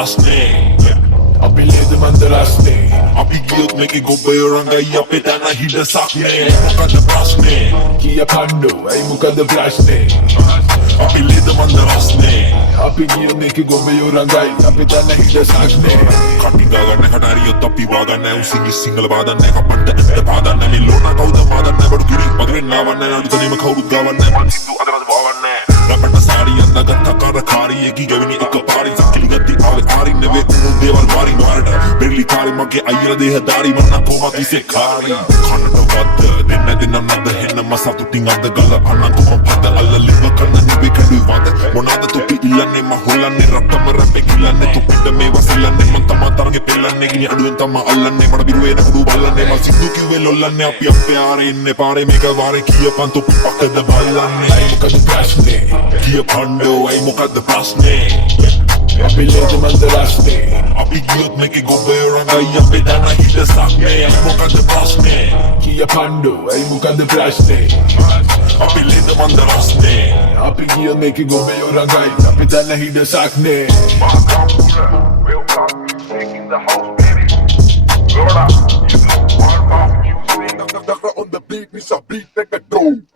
Asne, අපි ලේද මන්දරස්නේ අපි ගියොත් මේකේ ගොබය රංගයි අපේ තන හිඩසක්නේ මොකද ප්‍රශ්නේ කිය කණ්ඩෝ ඇයි මොකද ප්‍රශ්නේ අපි ලේද මන්දරස්නේ අපි ගියොත් මේකේ ගොබයෝ රඟයි අපි තන හිඩසක්නේ කටි ගාගන්න හටාරියොත් අපි වාගන්න උසිංගි සිංහල වාදන්න කපන්ට ඇත්ත පාදන්න මේ ලෝනා කවුද මාදන්න බඩු කිරි මගරෙන් නාවන්න අලුතනීම කවුරුත් ගාවන්න මං සිද්දු අදරද වාවන්න රැපට සාරිය අඳගත්ත කරකාරියකි ගැවිනි එක පාරින් සක්කිලි ගත්ති ආවේ ආරින් නෙවේ දේවල් මාරින් නොහරට බෙරලි කාරි මගේ අයියල දේහදාරි මන්න කොහොමද ඉසේ කාරි කනට වද්ද දෙන්න නද හෙන්න මසතුටින් අද ගල අන්න කොහොම පද අල්ලලිව කන්න නෙවේ කඩුයි වද මොනාද තුපි ඉල්ලන්නේ මහොලන්නේ රටම රැපෙ කිල්ලන්නේ තුපිට මේ වසිල්ලන්නේ මන් තමා තරගේ පෙල්ලන්නේ ගිනි අඩුවෙන් තමා අල්ලන්නේ මට බිරුවේ නකුඩු බල්ලන්නේ මල් සිද්දු කිව්වේ ලොල්ලන්නේ අපි අපේ ආරේ ඉන්නේ පාරේ මේක වාරේ කියපන් තුපි පකද බල්ලන්නේ ඇයි මොකද ප්‍රශ්නේ කිය කණ්ඩෝ ඇයි මොකද ප්‍රශ්නේ අපි ලේද මන්දරස්නේ අපි ගියොත් මේකේ ගොබය රංගයි අපේ තන හිඩසක්නේ ඇයි මොකද ප්‍රශ්නේ කිය කණ්ඩෝ ඇයි මොකද ප්‍රශ්නේ අපි ලේද මන්දරස්නේ අපි ගියොත් මේකේ ගොබයෝ රඟයි අපි තන හිඩසක්නේ Real talk music in the house, baby. Lord, you know what about music? On the beat, it's a beat like a dope.